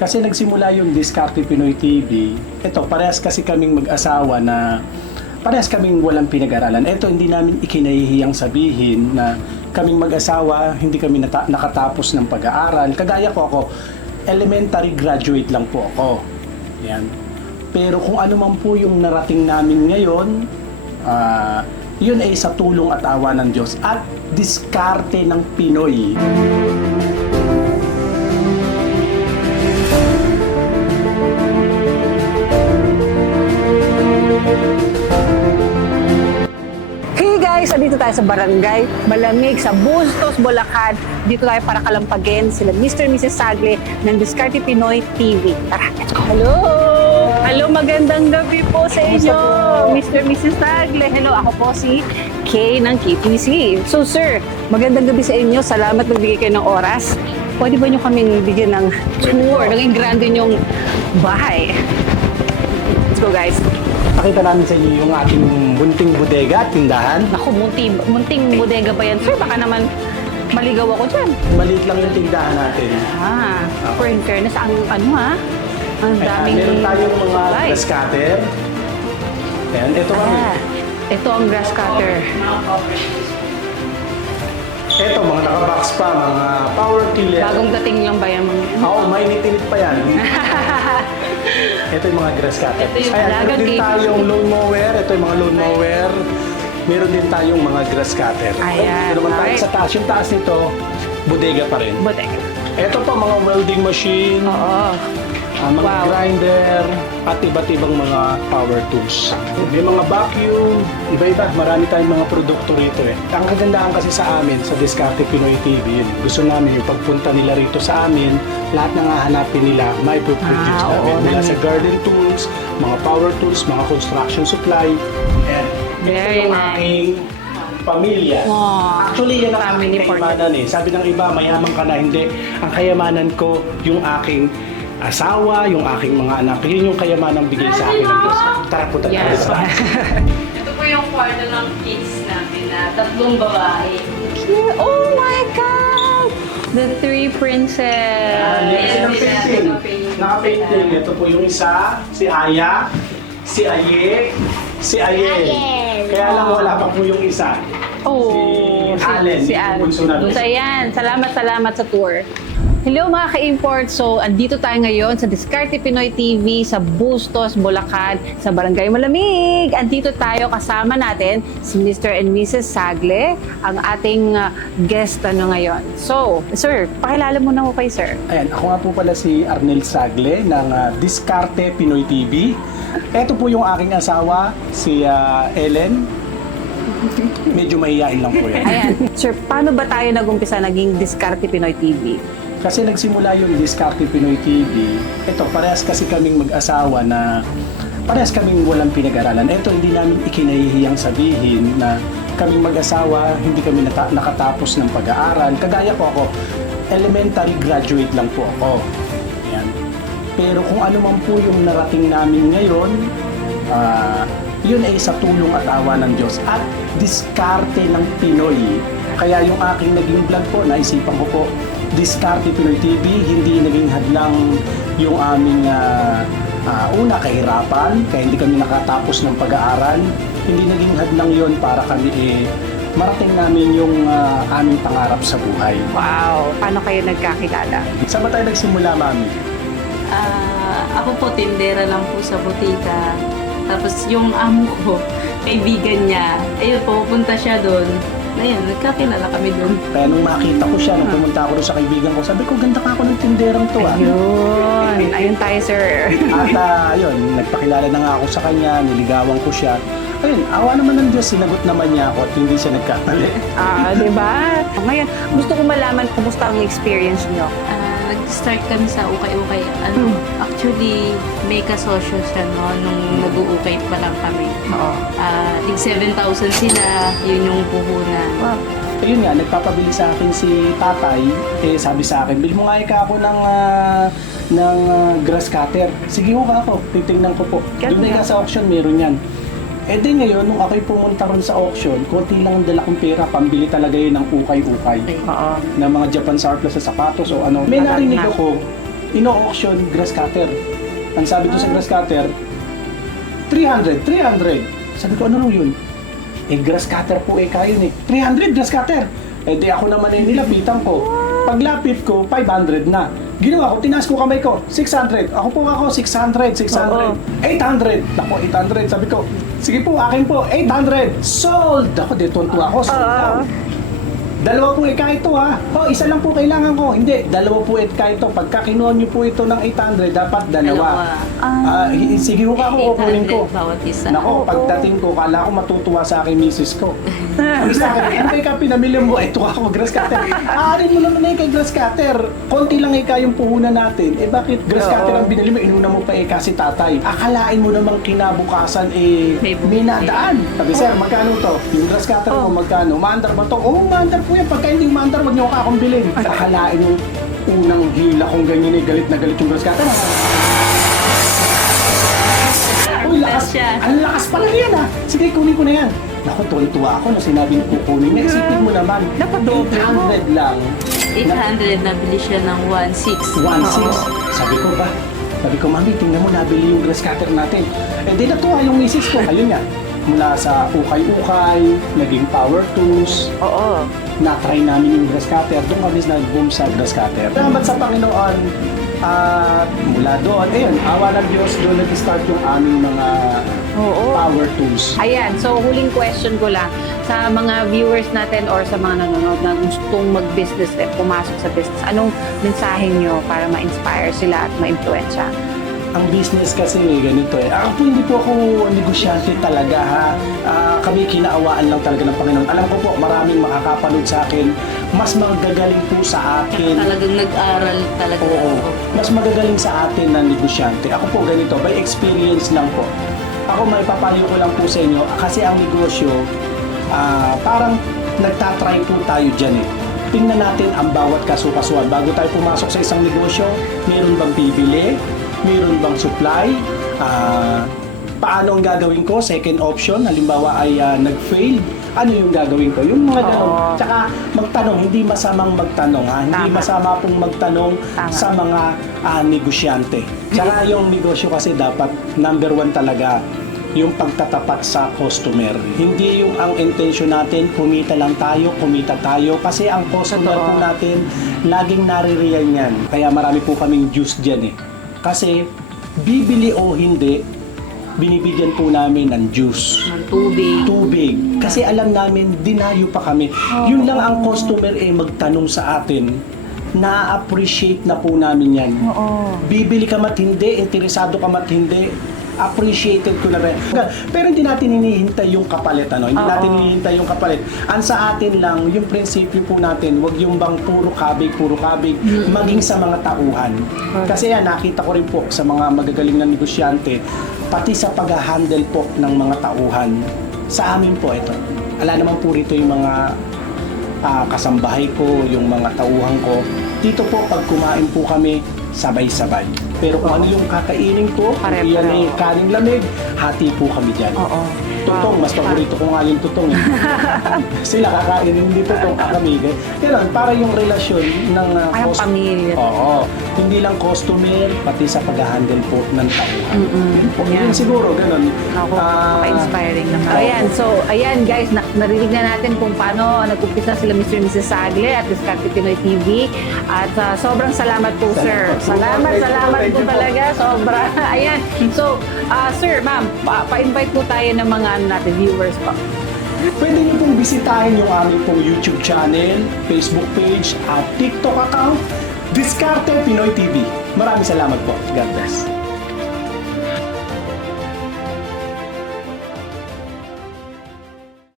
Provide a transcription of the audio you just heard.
Kasi nagsimula yung Diskarte Pinoy TV. Ito, parehas kasi kaming mag-asawa na parehas kaming walang pinag-aralan. Ito, hindi namin ikinahihiyang sabihin na kaming mag-asawa, hindi kami nakatapos ng pag-aaral. Kagaya ko ako, elementary graduate lang po ako. Yan. Pero kung ano man po yung narating namin ngayon, yun ay sa tulong at awa ng Diyos at diskarte ng Pinoy. Hey guys, andito tayo sa Barangay Malamig sa Bustos, Bulacan. Dito tayo para kalampagin sila Mr. and Mrs. Sagle ng Diskarte Pinoy TV. Tara, let's go! Hello! Hello, magandang gabi po sa inyo, Mr. and Mrs. Sagle. Hello, ako po si Kay ng KPC. So sir, magandang gabi sa inyo. Salamat magbigay kayo ng oras. Pwede ba nyo kaming bigyan ng tour, ng ingrande nyong bahay? Let's go guys! Pakita namin sa inyo yung ating munting bodega at tindahan. Naku, munting bodega ba yan? Sir, baka naman maligaw ako dyan. Maliit lang yung tindahan natin. For in fairness, ang ang daming... Meron tayong mga supply. grass cutter. Ayan, ito kami. Ito ang grass cutter. Ito, mga nakabox pa, mga power tiller. Bagong dating lang ba yan mga yan? Oo, mainit-init pa yan. Ito yung mga grass cutter. Ito yung Ayan, meron alagang din tayong lawn mower. Ito yung mga lawn mower. Meron din tayong mga grass cutter. Ayan, Meron naman tayo right. sa taas. Yung taas nito, bodega pa rin. Bodega. Ito pa mga welding machine, Oo. mga Wow. grinder, at iba't ibang mga power tools. May mga vacuum, iba-iba. Marami tayong mga produkto rito eh. Ang kagandahan kasi sa amin, sa Diskarte Pinoy TV, yun, gusto namin yung pagpunta nila rito sa amin, lahat ng hahanapin nila, may produce namin. oo, Mula naman. sa garden tools, mga power tools, mga construction supply, and Very ito yung nice. aking pamilya. Aww. Actually, yan ang Family aking portrait. kayamanan eh. Sabi ng iba, mayaman ka na. Hindi. Ang kayamanan ko, yung aking asawa, yung aking mga anak. Yun yung kayamanang bigay sa akin ng Diyos. Tara po tayo. Yes. Ito po yung kwarto ng kids namin na tatlong babae. Oh my God! The Three Princess. Naka-painting. Ito po yung isa, si Aya, si Aye, si Ayel. Kaya lang wala pa po yung isa. Oh, Si Allen, Si yung Allen. bunso namin. So, ayan. Salamat sa tour. Hello mga ka-import. So, andito tayo ngayon sa Diskarte Pinoy TV sa Bustos, Bulacan, sa Barangay Malamig. Andito tayo kasama natin si Mr. and Mrs. Sagle, ang ating guest ngayon. So, sir, pakilala mo na ko kay sir. Ayan, ako nga po pala si Arnel Sagle ng Diskarte Pinoy TV. Ito po yung aking asawa, si Ellen. Medyo mahihain lang po yan. Ayan. Sir, paano ba tayo nag-umpisa naging Diskarte Pinoy TV? Kasi nagsimula yung Diskarte Pinoy TV. Ito, parehas kasi kaming mag-asawa na parehas kaming walang pinag-aralan. Ito, hindi namin ikinahihiyang sabihin na kaming mag-asawa, hindi kami nakatapos ng pag-aaral. Kagaya ko ako, elementary graduate lang po ako. Yan. Pero kung ano man po yung narating namin ngayon, yun ay sa tulong at awa ng Diyos at diskarte ng Pinoy. Kaya yung aking naging vlog po, naisipan ko po, Diskarte Pinoy TV, hindi naging hadlang yung aming una kahirapan, kaya hindi kami nakatapos ng pag-aaral. Hindi naging hadlang yon para kami marating namin yung aming pangarap sa buhay. Wow! Paano kayo nagkakilala? Saan ba tayo nagsimula, Mami? Ako po, tindera lang po sa butika. Tapos yung amo ko, kaibigan niya. Ayun, pupunta siya doon. Ayun, nagkakilala kami doon. Kaya nung makita ko siya, nung pumunta ako doon sa kaibigan ko, sabi ko, ganda ka ako ng tinderang to ah. Ayun! Ayun tayo, sir. At yun, nagpakilala na nga ako sa kanya, niligawan ko siya. Ayun, awa naman ng Diyos, sinagot naman niya ako at hindi siya nagkamali. Di ba? Ngayon, gusto ko malaman kumusta ang experience nyo. Nag-start kami sa ukay-ukay. Actually, may kasosyo siya no, nung nag-uukay pa lang kami. Oo. Tig 7,000 sila, yun yung puhunan. Wow. Ayun nga, nagpapabili sa akin si tatay, sabi sa akin, bil mo nga ika ako ng grass cutter. Sige ho ka ako, titingnan ko po. Ganda. Doon nga sa auction, meron yan. Di ngayon, nung ako'y pumunta ron sa auction, konti lang ang dala kong pera, pambili talaga yun ng ukay-ukay. Oo. Na mga Japan surplus sa sapatos o ano. May narinig ako, ino-auction grass cutter. Ang sabi doon sa grass cutter, 300. Sabi ko, ano yun? Grass cutter po kayo eh. 300 grass cutter. Di ako naman nilapitan ko. Paglapit ko, 500 na. Ginawa ko, tinaas ko kamay ko, 600. Ako 600. 800. Naku, 800. Sabi ko, sige po, akin po, 800. Sold! Ako, tuntua ako, sold out. Dalawa po ito ha. Isa lang po kailangan ko. Hindi, dalawa po ito. Pagka kinuha niyo po ito ng 800, dapat dalawa. Sige ho ka ako, kukunin ko. 800 bawat isa. Nako, pagdating ko, kala ko matutuwa sa akin misis ko. Ang sa akin, ano kay ka pinamili mo? Ito ako, grass cutter. Aarin mo naman kay grass cutter. Konti lang yung puhunan natin. Bakit grass cutter ang binili mo? Inuna mo pa kasi tatay. Akalain mo namang kinabukasan may nadaan. Sabi, sir, magkano to? Yung grass cutter mo, magkano? Maandar ba to? Maandar po yan. Pagka hindi maandar, wag niyo akong bilhin. Akalain yung unang hila kong ganyan galit na galit yung grass cutter. Uy, lakas. Ang lakas pala yan ha. Sige, kunin ko na yan. Naku, tuwa ako na sinabi ko kunin. Naisipin mo naman, Dapat doble 800 lang. 800 nabili siya ng 1.6. 1.6. Sabi ko, mami, tingnan mo, nabili yung grass cutter natin. Di natuwa yung misis ko. Ayun nga, mula sa ukay-ukay, naging power tools. Oo. Na-try namin yung grass cutter. Doon kami nag-boom sa grass cutter. Salamat sa Panginoon. At mula doon, awa ng Diyos, doon nag-start yung aming mga power tools. Ayan, so huling question ko lang sa mga viewers natin or sa mga nanonood na gustong mag-business at pumasok sa business, anong mensahe nyo para ma-inspire sila at ma-influensya? Ang business kasi ganito Ako po hindi po ako negosyante talaga ha. Kami kinaawaan lang talaga ng Panginoon. Alam ko po maraming makakapanood sa akin. Mas magagaling po sa akin. Talagang nag-aral talaga. Oo. Mas magagaling sa atin na negosyante. Ako po ganito, by experience lang po. Ako may papayo ko lang po sa inyo kasi ang negosyo parang nagtatry po tayo dyan Tingnan natin ang bawat kasukasuan. Bago tayo pumasok sa isang negosyo, meron bang bibili? Meron bang supply? Paano ang gagawin ko? Second option, halimbawa ay nag-fail. Ano yung gagawin ko? Yung mga gano'n. Tsaka magtanong, hindi masamang magtanong. Hindi masama pong magtanong sa mga negosyante. Tsaka yung negosyo kasi dapat number 1 talaga yung pagtatapat sa customer. Hindi yung ang intention natin, kumita tayo. Kasi ang customer po natin, laging naririyan yan. Kaya marami po kaming juice dyan Kasi, bibili o hindi, binibigyan po namin ng juice. Ng tubig. Kasi alam namin, dinayo pa kami. Yun lang ang customer magtanong sa atin, na-appreciate na po namin yan. Bibili ka mat hindi, interesado ka mat hindi, appreciated ko na rin. Pero hindi natin hinihintay yung kapalit, Hindi natin hinihintay yung kapalit. Ang sa atin lang, yung prinsipyo po natin, wag yung bang puro kabig, maging sa mga tauhan. Kasi nakita ko rin po sa mga magagaling na negosyante, pati sa pag-handle po ng mga tauhan. Sa amin po ito. Ala naman po rito yung mga kasambahay ko, yung mga tauhan ko. Dito po, pag kumain po kami, sabay-sabay. Pero kung ano yung kakainin ko, yan kaning lamig, hati po kami dyan. Tutong, mas paborito ko nga yung tutong Sila kakainin, hindi tutong kami. Ganun, para yung relasyon ng Parang pamilya. Oo. Hindi lang customer, pati sa pag-handle po ng tauhan. Yun siguro, ganun. Inspiring naman. Ayan guys, narinig na natin kung paano nag-umpisa sila Mr. and Mrs. Sagle at Diskarte Pinoy TV. At sobrang salamat po, sir. Salamat po talaga. Sobra. Ayan. So, sir, ma'am, pa-invite po tayo ng mga viewers po. Pwede niyo pong bisitahin yung aming pong YouTube channel, Facebook page, at TikTok account, Diskarte Pinoy TV. Maraming salamat po. God bless.